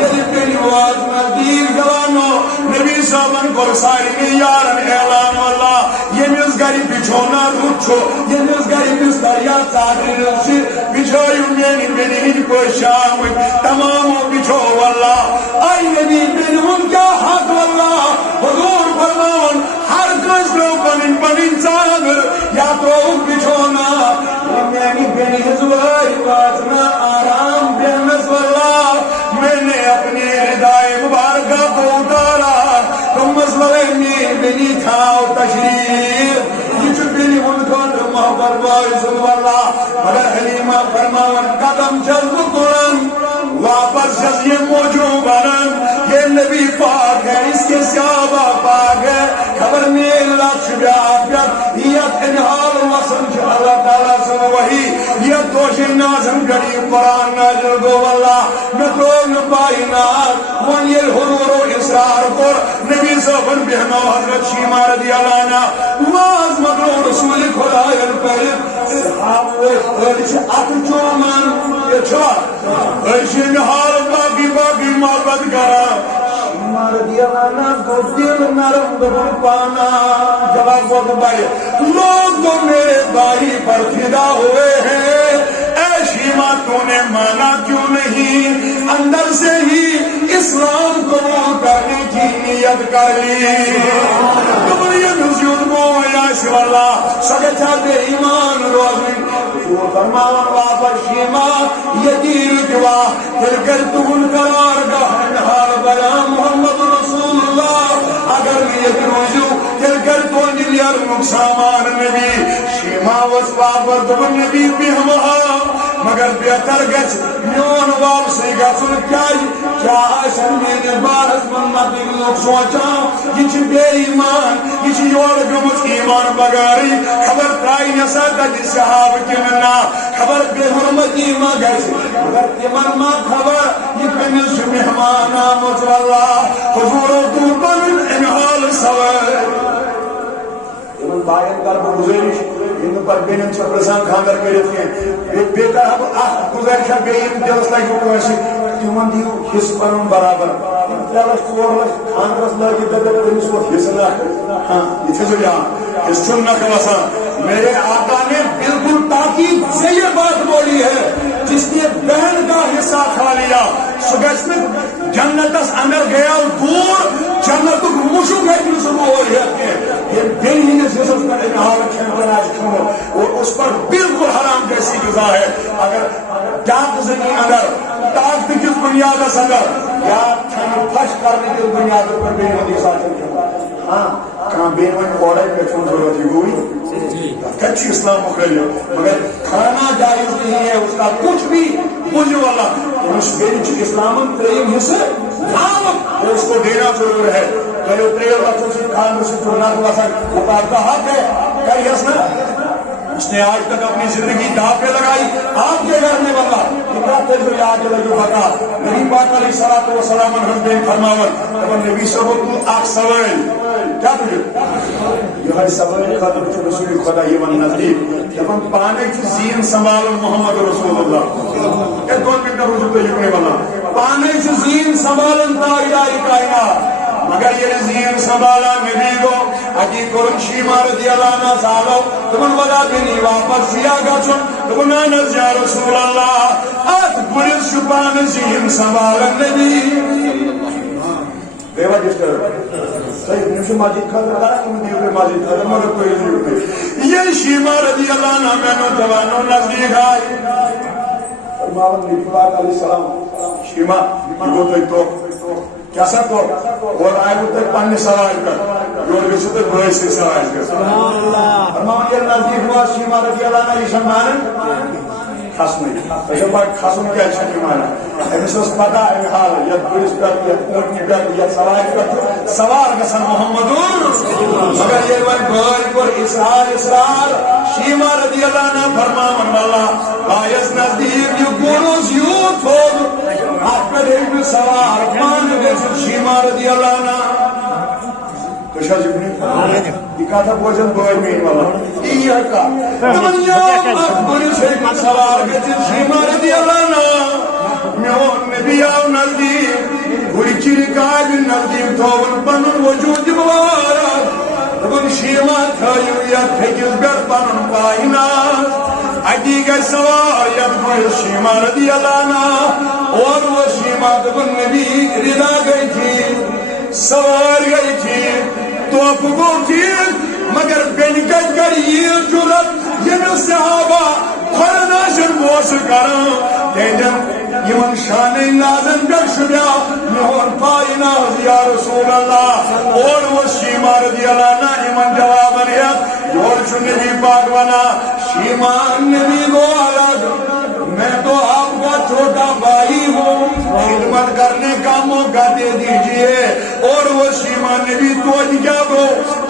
یہ پہلی واز نزدیک جوانو نبی صاحبن کو سائرین یارن اعلان واللہ یہ میز گری بچھونا روچو یہ میز گری بستر یا چاہتے رسی بچھوئی میں بنی کو شام تمام بچھو واللہ آئی نبی بن ان کا حق واللہ حضور فرمان ہر کس لو پنن پنن چاگر یا تو بچھونا میں بنی حضوری واتنا آرام بینس واللہ میں نے اپنے ردائے مبارکہ کو اتارا تو مسئلہ میں بنی کھاؤ تشریف یہ جو بنی ان کو محبت باعث واللہ مگر حلیمہ فرماون قدم جذب قرآن واپس جز یہ موجود برن یہ نبی پاک ہے اس کے صحابہ پاک ہے خبر میں لکش بیافیت یہ یت انحال وسن چھ اللہ تعالیٰ سن وحی یہ توشی نازم گڑی قرآن نازل گو واللہ میں تو نپائی ناز ون یہ حضور و اصرار کر نبی صاحبن بہنو حضرت شیما رضی اللہ عنہ واز مگرو رسول خدا پہلے صحابہ ارچ اتچومن یہ چھا ارچ انحال باقی محبت کرا شیما رضی اللہ عنہ کو دل نرم دبن پانا جواب کو بھائی لوگ تو میرے بھائی پر فدا ہوئے ہیں اے شیما تو نے مانا کیوں نہیں اندر سے ہی اسلام قبول کرنے کی نیت کر لی قبولیت حضور کو یا سو اللہ سگچا بے ایمان روزن جو فرماون واپس شیما یدیر جوا پھر کر تون قرار گاہن حال بیان محمد رسول اللہ اگر نیت روزو پھر کر تون دلیر نقصامان نبی شیما وس واپس دبن نبی بھی ہمہا مگر بہتر گچ میون واپسی گھن کیا آسن میرے بارس منت لوگ سوچا یہ بے ایمان یہ یور گمت ایمان بگاری خبر ترائی نسا تجی صحاب کننا خبر بے حرمتی ما گیسی مگر تمن ما خبر یہ کنس مہمان آمد واللہ حضور و دوبن انحال سوائے تمن باین کر گزارش ان پر بینن چپرسان خاندر کرتے ہیں بیٹا اب گزارشہ بین دلس لگی ہوئے تمن دیو حص پنن برابر ترلس ژورلس خاندرس لگی تمس ووت حص ہاں یہ چھ یہاں حص چھن نہ وسان میرے آقا نے بالکل تاکید سے یہ بات بولی ہے جس نے بہن کا حصہ کھا لیا سگس میں جنتس اندر گیا دور جنت مشو گئی صبح یہ بین ہی نے حصص پر انحال کھین بناش کھو اور اس پر بالکل حرام جیسی غذا ہے اگر ڈاک زمین اندر ڈاک کس بنیاد اندر یا کھن پھش کرنے کی بنیاد پر بین حدیث آتے ہاں کہاں بین ون کوڑے پہ چھوڑ ضرورت ہی ہوئی کچھ اسلام مخالف مگر کھانا جائز نہیں ہے اس کا کچھ بھی بوجھ والا اس بین چھ اسلام تریم حصہ کھاؤ اس کو دینا ضرور ہے تو تریل بچوں سے کھانے سے چھوڑنا کو سک وہ کا حق ہے کہی اس نے اس نے آج تک اپنی زندگی داؤ پہ لگائی آپ کے گھر میں بتا اتنا تجھے یاد لگو بتا نبی پاک علیہ الصلوۃ والسلام نے فرماون تب نبی صاحب کو آنکھ سوال کیا تجھے یہ سوال خاطر رسول خدا یہ ون نزدیک جب ہم پانے کی زین سنبھال محمد رسول اللہ کہ کون میں کرو تو یہ والا پانے کی زین سنبھالن تا الہی کائنات مگر یہ زین سنبھالا نبی کو اکی قرن شیما رضی اللہ عنہ سالو تمن ودا بینی واپس سیا گچن تمن آنز یا رسول اللہ ات گریز شپان زین سنبھالا نبی بیوہ جس کر صحیح نمشو ماجد کھاتا کارا کم دیو پہ ماجد کھاتا مگر کوئی دیو پہ یہ شیما رضی اللہ عنہ میں نو دوانو نزدیک آئی فرماون نبی پاک علیہ السلام شیما یہ گو تو کیا سب کو اور آئے وہ تک پاننے سوال کر جو رسو تک بھائی سے سوال کر فرمان یہ نزدیک ہوا شیما رضی اللہ عنہ یہ شمانا خاص نہیں ایسا بات خاصوں کیا شمانا ایسا اس پتا ہے حال یا پولیس پر یا پورٹنی پر یا سوال پر سوال کسن محمد مگر یہ بھائی پر اسرار شیما رضی اللہ عنہ فرمان اللہ باعث نزدیک یو گونوز یو تھوڑ آپ پر ایک بھی سوال مان دیسن شیما رضی اللہ عنہ کشا جبنی دکھاتا بوجن بوئی مین والا یہ کا تمن یوم اکبر سے ایک سوال دیسن شیما رضی اللہ عنہ میون نبی آو نزدیک بری چیری کاج نزدیک تھوڑ پنن وجود بوارا تمن شیما تھایو یا تھیکیز بیٹ پنن پائناز اکی گئی سوال یا شیما رضی اللہ عنہ اور وہ شیما تمن نبی رضا گئی تھی سوار گئی تھی تو ابو تھی مگر بین گج کر یہ جرت یہ صحابہ خرناشن بوس کرن تیجن یمن شان نازن در شدیا نور پائنا یا رسول اللہ اور وہ شیما رضی اللہ عنہ یمن جواب نیت اور جو نبی پاک بنا شیما نبی کو الگ میں تو آپ کا چھوٹا بھائی ہوں خدمت کرنے کا موقع موقع دے دیجئے. اور وہ شیما نبی تو کیا گو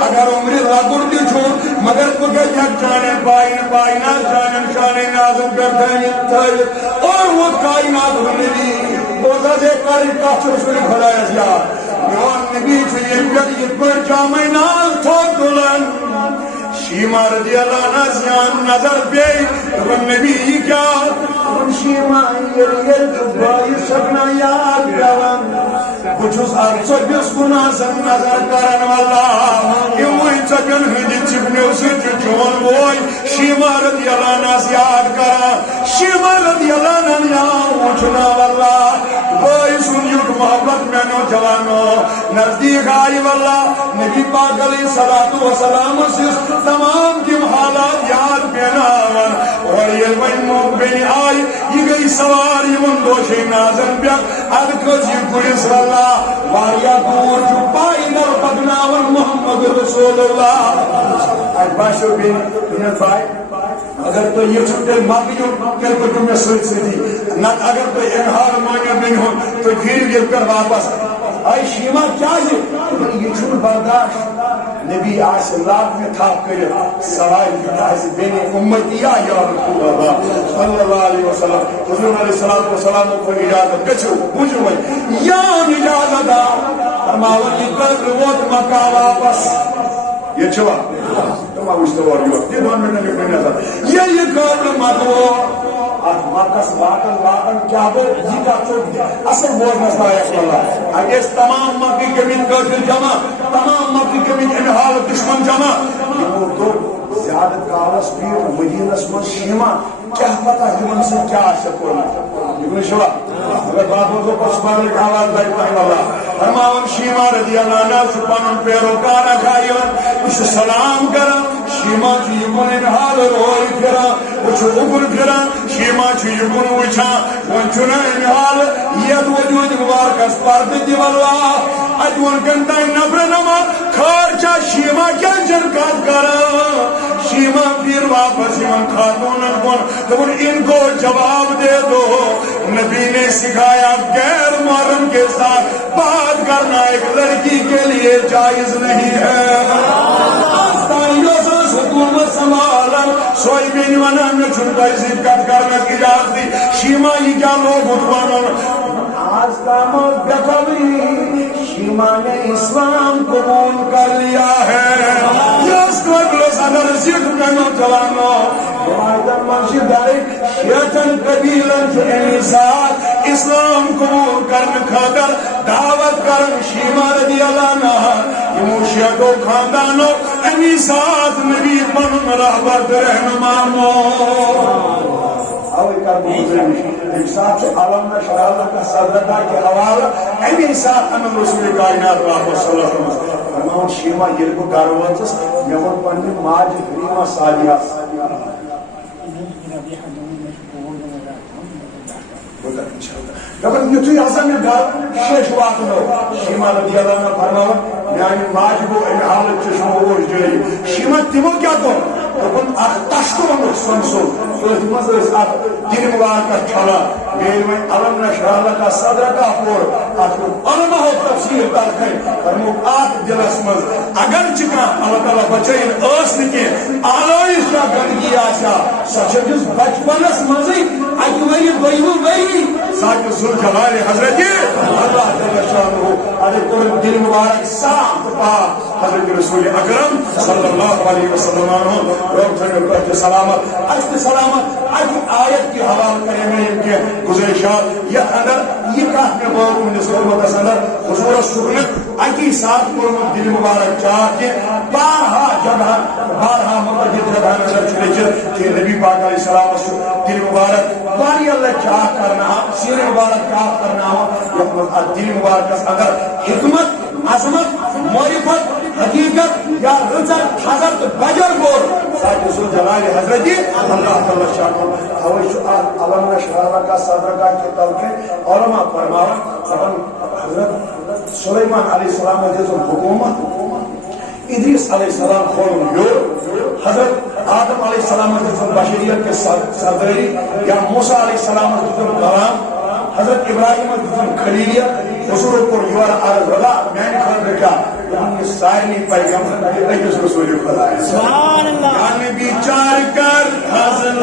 اگر عمر لگڑ دی چھو مگر بگا جگ جانے پائنات جانے شانے نازم کرتا ہے. اور وہ کائنات نبی بوزا سے کاری کافر سوری کھڑایا سیا میون نبی چھو یہ پیٹ یہ پر جامعی ناز تھوک دلن شیما رضی اللہ عنہ زیان نظر بے تو نبی کیا شیما یہ بائی سکنا یاد کرن بچوس آرچو بیس گناہ سن نظر کرن واللہ یہ وہی چکن ہندی چپنیو سے چون بوئی شیما رضی اللہ عنہ یاد کرن شیما رضی اللہ عنہ یاد اچھنا واللہ بائی سنیوک محبت میں نو جوانو نزدیک آئی واللہ نبی پاک علیہ السلام سے تمام کی حالات یاد بیناون اور یہ وین بین آئی یہ گئی سوار یہ من دوشی نازن بیک ادکز یہ پولیس واللہ واریا دور جو پائی در پدناون محمد رسول اللہ آج باشو بین بھائی اگر تو یہ چھتے ماتی ہوں کل کو تمہیں سوچ سکتی نہ اگر تو انہار مانیا نہیں ہو تو گھیر گر کر واپس آئی شیما کیا یہ چھوٹ برداشت نبی آج اللہ میں تھاپ کرے سوائے آج بین امتیہ یا رسول اللہ صلی اللہ علیہ وسلم حضور علیہ السلام کو اجازت کچھو پوچھو بھائی یا اجازت دا فرماون یہ قدر وقت مکہ واپس یہ چھوا تم آگوشتوار یو یہ 2 منٹ میں پڑھنے تھا یہ قدر مکہ آج مکس واقعن کیا گو جیتا چوک اصل بوزنس لائق اللہ اگیس تمام مکی کمین قاتل جمع تمام مکی کمین انحال دشمن جمع یہ دو زیادہ کالس پیر مدینس من شیما کیا پتا ہمن سے کیا شکر یہ شوا اگر بابو کو پسبان ایک آواز دائیتا ہے اللہ فرماون شیما رضی اللہ عنہ سبحان پیروکارا کھائیون اس سلام کرا شیما چی یکن انحال روئی پھرا وچھ اگر پھرا شیما چی یکن وچھا ونچنا انحال ید وجود مبارکس پارد دی واللہ اجون کنٹائی نفر نما خارچا شیما کیا جرکات کرا شیما پھر واپس یون خاتونن کن تو ان کو جواب دے دو نبی نے سکھایا غیر محرم کے ساتھ بات کرنا ایک لڑکی کے لیے جائز نہیں ہے حکومت سنبھالا سوئی بین ونا میں چھنکا عزت کرنا کی اجازت دی شیما یہ کیا لوگ اتوانوں آج کا موت بکوی شیما نے اسلام قبول کر لیا ہے یس کو اگلوس اگر زید میں نوجوانو مائدن منشی داری شیطن قبیلن سے انسان اسلام قبول کرنے خاطر دعوت کرن شیما رضی اللہ عنہ یہ موشیدو خاندانو امی ساتھ نبی من رہبت رہنما مو اوی کر بوزن ایک ساتھ سے علم نشر اللہ کا صدرتا کے حوالہ امی ساتھ انم رسول کائنات واپس صلی اللہ علیہ وسلم فرماؤں شیما یہ کو کاروانسس یمن پنی ماج کریمہ سالیہ لیکن یہ تو یہاں میں شیش وقت ہو شیما رضی اللہ عنہ فرماؤں یعنی ماجبو ان حالت چشمو اوش جائی شیما تیمو کیا تو لیکن تشکو انو سنسو تو اس مزرس آپ دین مبارکہ چھلا میل میں علم نشر اللہ کا صدر کا پور علمہ ہو تفسیر تلکھیں فرمو آت دلس مز اگر چکا اللہ تعالیٰ بچائیں اس نکے آلائش کا گنگی آسا سچجس بچپنس مزی اجوئی بیو بئی ساکر سر جلال حضرت اللہ تعالیٰ شانہ ادھے قرآن دل مبارک ساتھ پا حضرت رسول اکرم صلی اللہ علیہ وسلم روح سلامت اجت سلامت اج آیت کی حوال کریں میں ان کے گزرشات یہ اندر یہ کہاں میں بہت من سلمت اندر حضور سکنت اکی ساتھ قرآن دل مبارک چاہ کے بارہا جگہ بارہا مقدد جگہ نظر چھلے چل کہ نبی پاک علیہ السلام دل مبارک باری اللہ چاہ کرنا سیر مبارک چاہ کرنا دل مبارک اندر حکمت عظمت معرفت حقیقت یا رزق حضرت بجر گور ساتھ رسول جلال حضرت اللہ تعالی شاہ ہوش علم نشرہ کا صدر کا کے تلقے علماء فرمایا سبن حضرت سلیمان علیہ السلام جیسے حکومت ادریس علیہ السلام خون یور حضرت آدم علیہ السلام جیسے بشریت کے سردری یا موسیٰ علیہ السلام جیسے کلام حضرت حضرت ابراہیم خلیلیت حضور کو یور عرض ہوگا میں نے خبر رکھا یہ سارے پیغمبر ایک رسول خدا ہے سبحان اللہ نبی چار کر حضرت